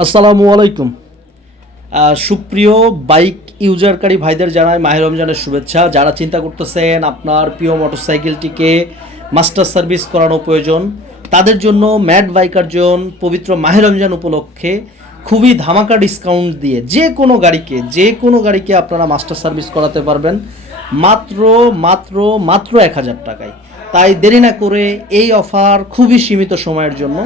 আসসালামু আলাইকুম। সুপ্রিয় বাইক ইউজারকারী ভাইদের জানাই মাহে রমজানের শুভেচ্ছা। যারা চিন্তা করতেছেন আপনার প্রিয় মোটরসাইকেলটিকে মাস্টার সার্ভিস করানো প্রয়োজন, তাদের জন্য ম্যাড বাইকার জোন পবিত্র মাহে রমজান উপলক্ষে খুবই ধামাকা ডিসকাউন্ট দিয়ে যে কোনো গাড়িকে আপনারা মাস্টার সার্ভিস করাতে পারবেন মাত্র মাত্র মাত্র 1000 টাকায়। তাই দেরি না করে, এই অফার খুবই সীমিত সময়ের জন্য,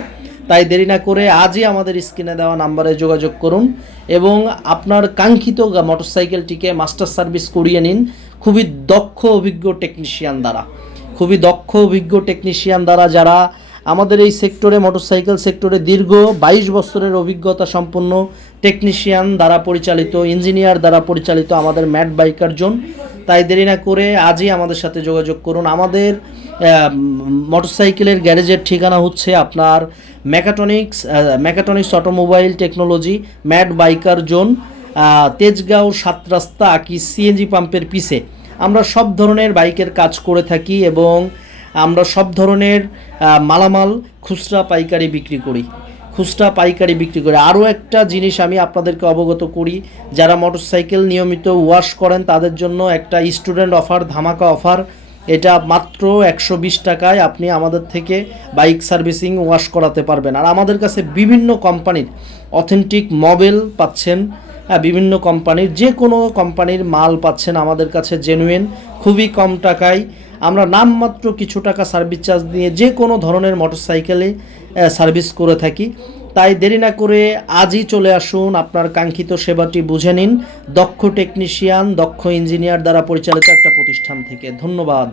তাই দেরি না করে আজই আমাদের স্ক্রিনে দেওয়া নাম্বারে যোগাযোগ করুন এবং আপনার কাঙ্ক্ষিত মোটরসাইকেলটিকে মাস্টার সার্ভিস করিয়ে নিন খুবই দক্ষ অভিজ্ঞ টেকনিশিয়ান দ্বারা, যারা আমাদের এই সেক্টরে, মোটরসাইকেল সেক্টরে দীর্ঘ 22 বছরের অভিজ্ঞতা সম্পন্ন টেকনিশিয়ান দ্বারা পরিচালিত, ইঞ্জিনিয়ার দ্বারা পরিচালিত আমাদের ম্যাড বাইকার জোন। তাই দেরি না করে আজই আমাদের সাথে যোগাযোগ করুন। আমাদের মোটরসাইকেলের গ্যারেজের ঠিকানা হচ্ছে আপনার mechatronics automobile technology, mad biker zone, Tejgaon 7 রাস্তা আকি সিএনজি পাম্পের পিছে। আমরা সব ধরনের বাইকের কাজ করে থাকি এবং আমরা সব ধরনের মালামাল খুচরা পাইকারি বিক্রি করি। আরও একটা জিনিস আমি আপনাদেরকে অবগত করি, যারা মোটরসাইকেল নিয়মিত ওয়াশ করেন তাদের জন্য একটা স্টুডেন্ট অফার, ধামাকা অফার। এটা মাত্র 120 টাকায় আপনি আমাদের থেকে বাইক সার্ভিসিং ওয়াশ করাতে পারবেন। আর আমাদের কাছে বিভিন্ন কোম্পানির অথেন্টিক মোবিল পাচ্ছেন, বিভিন্ন কোম্পানির যে কোনো কোম্পানির মাল পাচ্ছেন আমাদের কাছে জেনুইন, খুবই কম টাকায়। আমরা নামমাত্র কিছু টাকা সার্ভিস চার্জ দিয়ে যে কোনো ধরনের মোটরসাইকেলে সার্ভিস করে থাকি। তাই দেরি না করে আজই চলে আসুন, আপনার কাঙ্ক্ষিত সেবাটি বুঝে নিন দক্ষ টেকনিশিয়ান, দক্ষ ইঞ্জিনিয়ার দ্বারা পরিচালিত একটা প্রতিষ্ঠান থেকে। ধন্যবাদ।